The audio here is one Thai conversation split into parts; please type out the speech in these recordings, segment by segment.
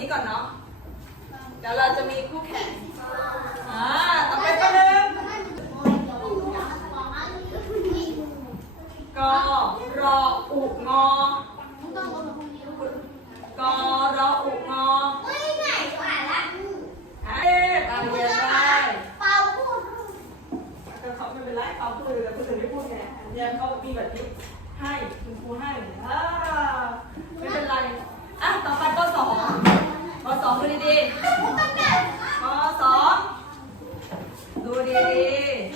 นี้ก่อนเนาะเดี๋ยวเราจะมีคู่แข่งอ่าต่อไปก็เนึ่งกอรออุกงอกอรออุกงอเอ๊ะอะเรียนได้แต่เขาไม่เป็นไรเปล่าพูดแต่คนอื่นไม่พูดไงเรียนเขามีแบบนี้ให้คุณครูให้ไม่เป็นไรอะต่อไปคนสอง 노리리. 어서 노리리.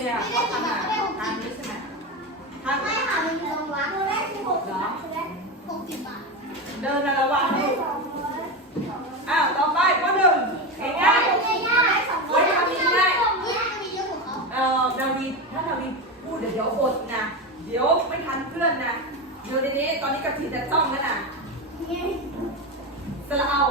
ไม่ได้ทำอะทานนี้ใช่ไหมทาไม่ค่ะมันอยู่ตรงวัดเราได้สิบหกเหรอได้หกสิบบาท เดินระวังลูกอ้าวต่อไปข้อหนึ่งง่ายง่ายข้อทำง่ายเออดาวีถ้าดาวีพูดเดี๋ยวเดี๋ยวอดนะ เดี๋ยวไม่ทันเพื่อนนะเดี๋ยวในนี้ตอนนี้กระถิ่นจะต้องแล้วนะสลาว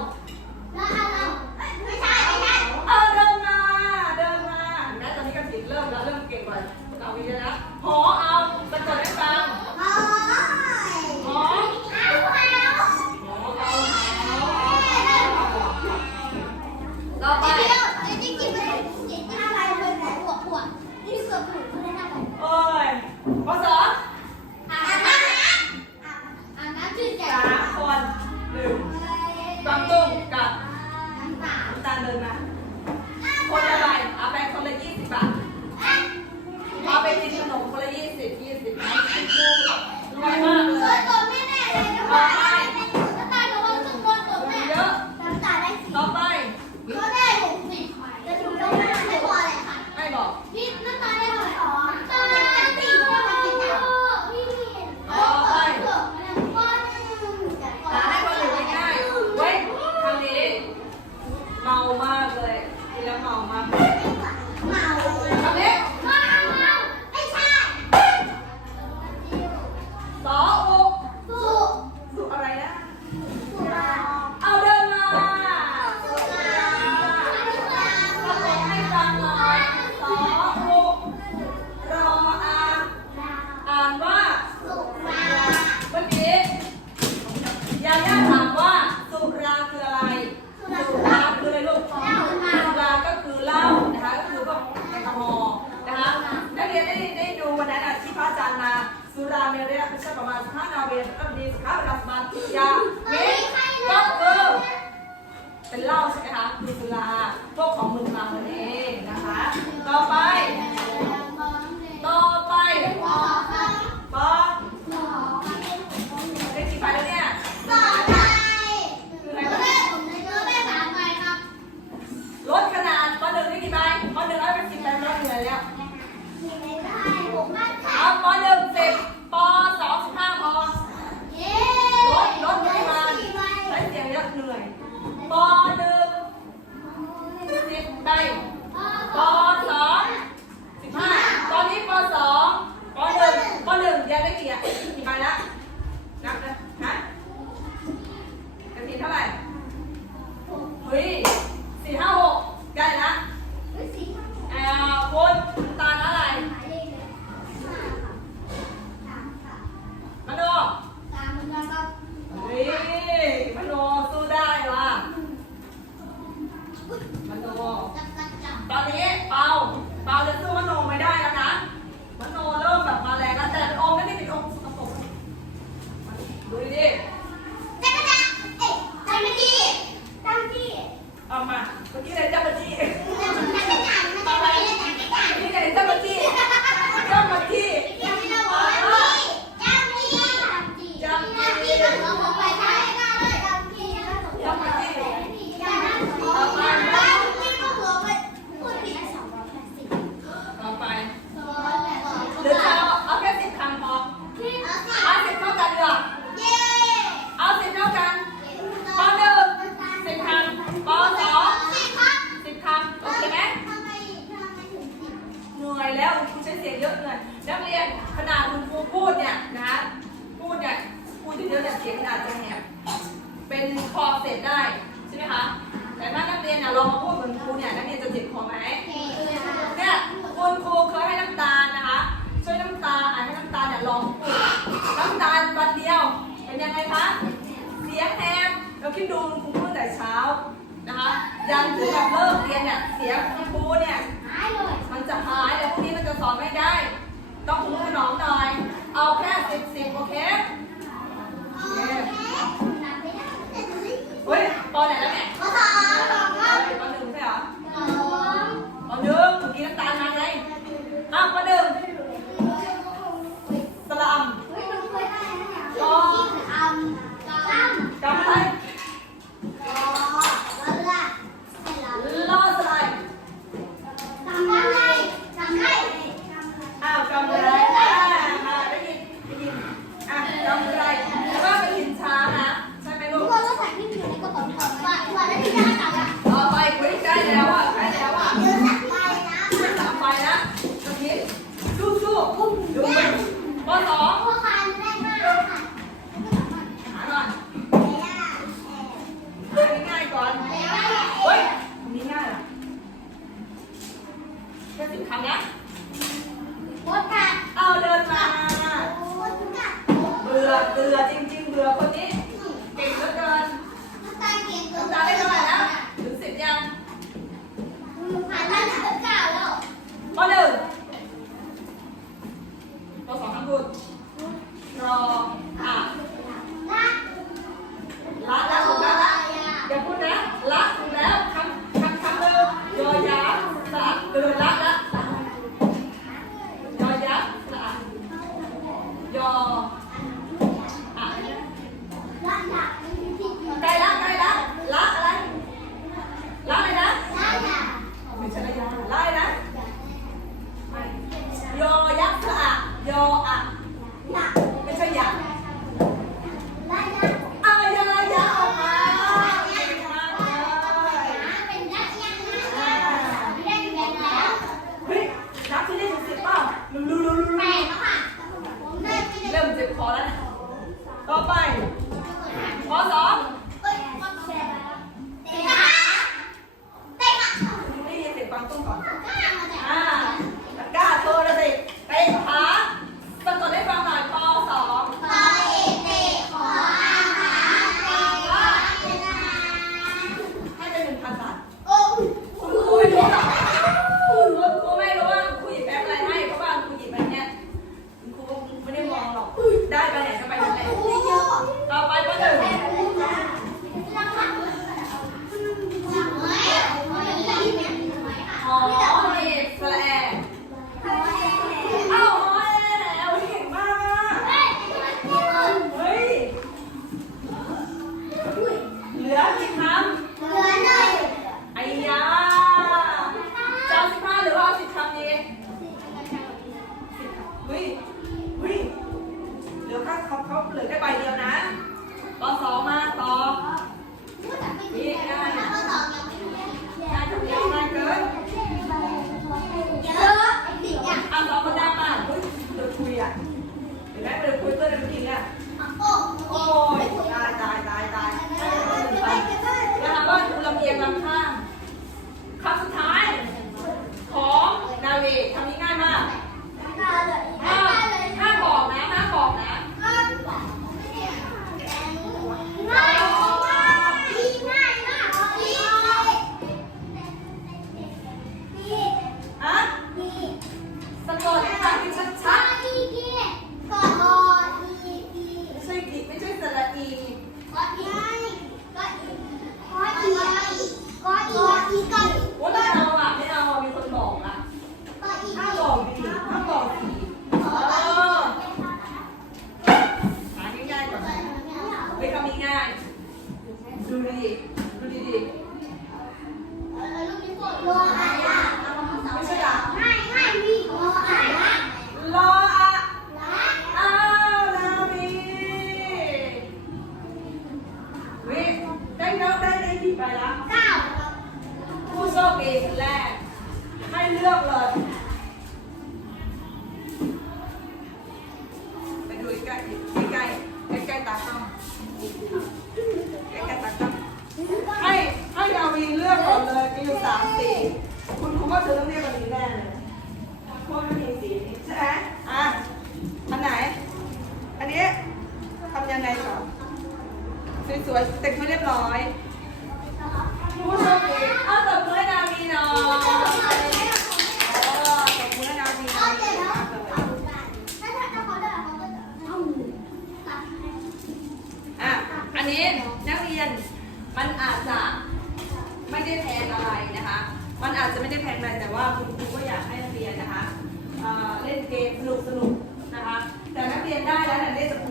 まさ你没看呀 ร็จได้ใช่ไหมคะแต่ถ้านักเรียนเนี่ยลองมาพูดเหมือนครูเนี่ยนักเรียนจะเจ็บคอไหมเนี่ยคุณครูเคยให้น้ำตาลนะคะ ช่วยน้ำตาลให้น้ำตาลเนี่ยลองพูดน้ำตาลวันเดียวเป็นยังไงคะเสียงแหบเราคิดดูครูพูดแต่เช้านะคะยันถึงแบบเลิกเรียนเนี่ยเสียงครูเนี่ยมันจะหายเลยพรุ่งนี้มันจะสอนไม่ได้ ต้องคุ้มถนอมหน่อย เอาแค่สิบสิบโอเค yeah. ฮ้ยปอไหนแล้วแม่ปอสามปอสาอหนึ่งใช่เหรอปอหนึ่งเมื่อกี้น้ำตาลมาไงอ้าวปอหนึ่งสลัมปอกสาม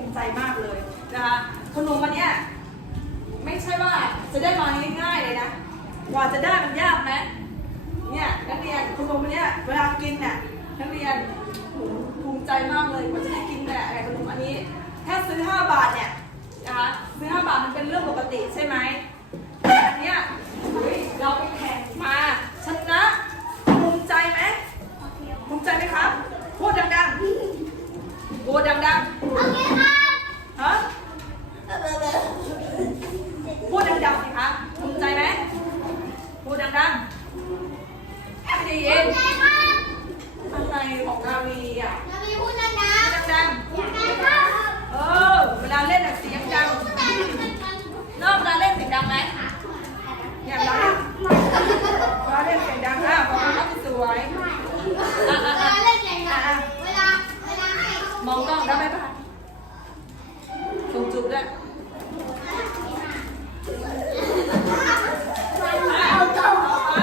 มิใจมากเลยนะคะขนมวันเนี้ยไม่ใช่ว่าจะได้มาง่ายๆเลยนะกว่าจะได้มันยากไหมเนี่ยนักเรียนคุณครูคนเนี้ยเวลากินเนี่ยนักเรียนภูมิใจมากเลยว่าจะได้กินเนี่ขนมอันนี้แค่ซื้อ 5 บาทเนี่ยนะคะซื้อ 5 บาทมันเป็นเรื่องปกติใช่ไหมแต่อันเนี้ยเราไปแข่งมาชนะภูมิใจไหมภูมิใจไหมครับพูดดังๆพูดดังๆ ฮะพูดดังๆสิคะภูมิใจไหมพูดดังๆไม่ได้ยินอะไรของนาวีอะพูดดังๆเออเวลาเล่นอะเสียงดังนอกเวลาเล่นเสียงดังไหมเนี่ยเวลาเล่นเวลาเล่นเสียงดังอะบอกว่าสวยอะอะอะมองกล้องได้ไหมป่ะส่งจุบด้วยอะต่อไป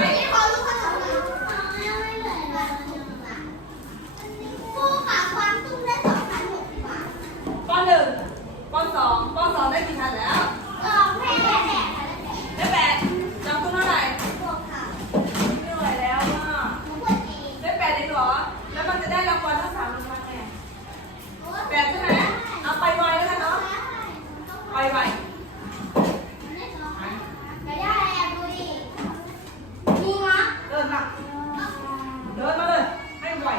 ปหนึ่งปสองปสองได้กี่ทันแล้ว ได้แปดจำตัวเท่าไหร่ไม่ไหวแล้วอะได้แปดเองเหรอ แล้วมันจะได้รางวัลทั้งสามรางวัลไงแปดใช่ไหมเอาไปไวแล้วกันเนาะ ไปไวเดินมา เดินมาเลย ให้ไว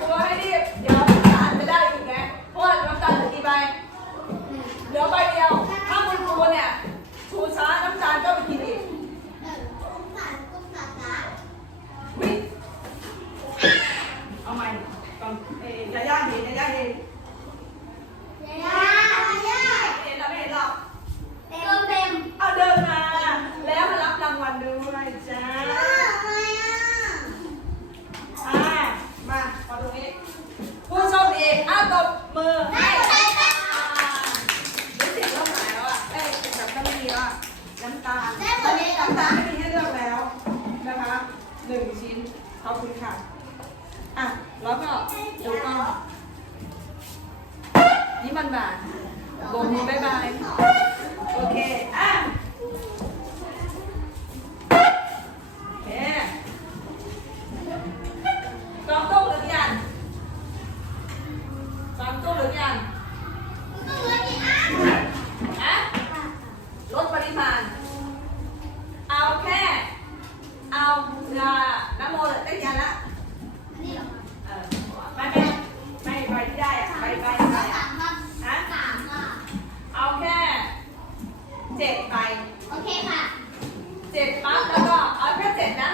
กลัวให้รีบเดี๋ยวน้ำตาลจะได้อีกไงเพราะว่าน้ำตาลเหลือกี่ใบ เหลือใบเดียว ถ้าคุณครูเนี่ยชูช้าน้ำตาลก็ไปกินอีกวิเอาใหม่ก่อนเอ้ยอย่าย่าเห็นอย่าย่าเห็นเห็นเราไม่เห็นหรอกเอาเดินมา แล้วมารับรางวัลด้วยจ้าอ่ามาขอตรงนี้ ผู้โชคดีอ้าวตบ มือให้อ่ารู้สึกเริ่มหายแล้วอะ เอ้ยแบบก็ไม่มีแล้วอะน้ำตาลได้หมดเลยเหรอน้ำตาลไม่มีให้เลือกแล้วนะคะหนึ่งชิ้น ขอบคุณค่ะ อะ แล้วก็ดูกล้องนี่มันบาทโบมีบายบาย โอเค อะโอเคกล้องต้มหรือยังกล้องต้มหรือยังฮะลดปริมาณ เอาแค่ เอาเรือน้ำโมเลยเต้นยันละเออไม่ไม่ไม่ไปที่ได้อะไปไปไปอะฮะเอาแค่ เจ็ดใบโอเคค่ะ เจ็ดปั๊บแล้วก็เอาแค่เจ็ดนะ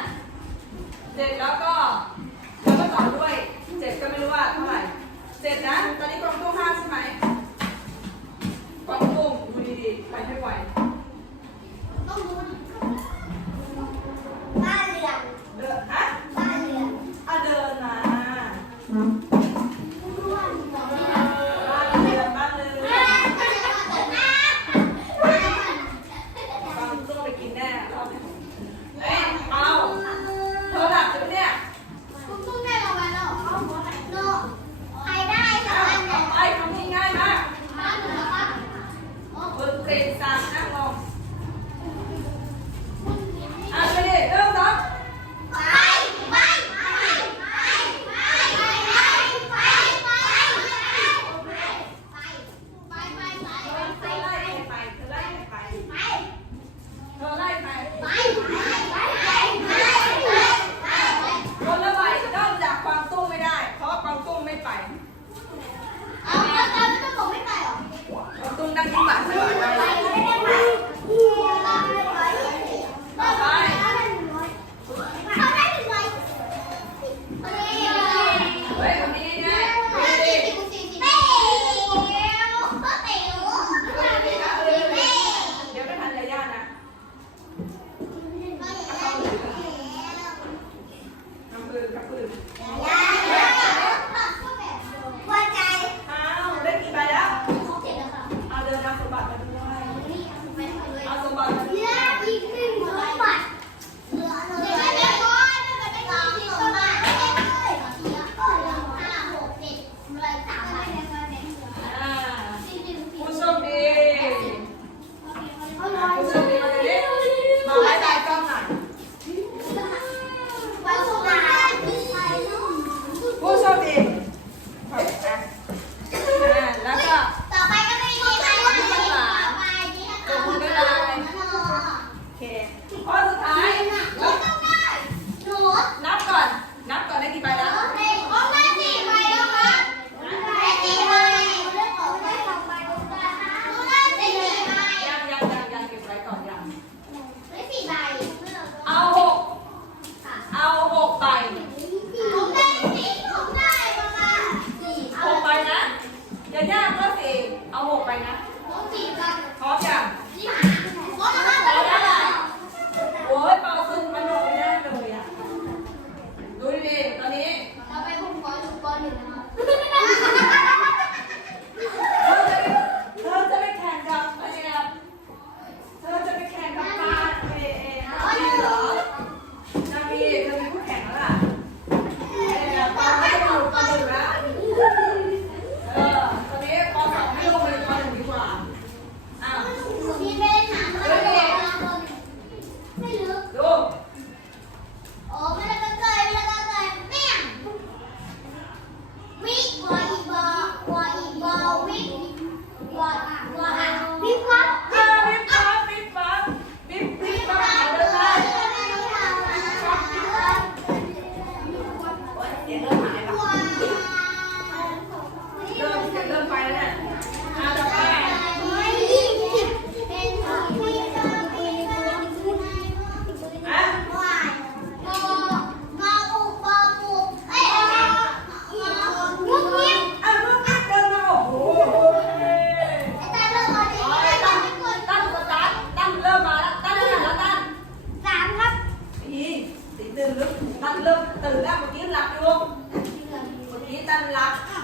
เจ็ดแล้วก็แล้วก็ต่อด้วยเจ็ดก็ไม่รู้ว่าเท่าไหร่เจ็ดนะ ตอนนี้กองตู้ห้าใช่ไหมกองตุ้งดูดีๆไปให้ไวต้องรู้ดิ Vâng, từ ra một tiếng lặp luôn. Một tiếng tăng lặp.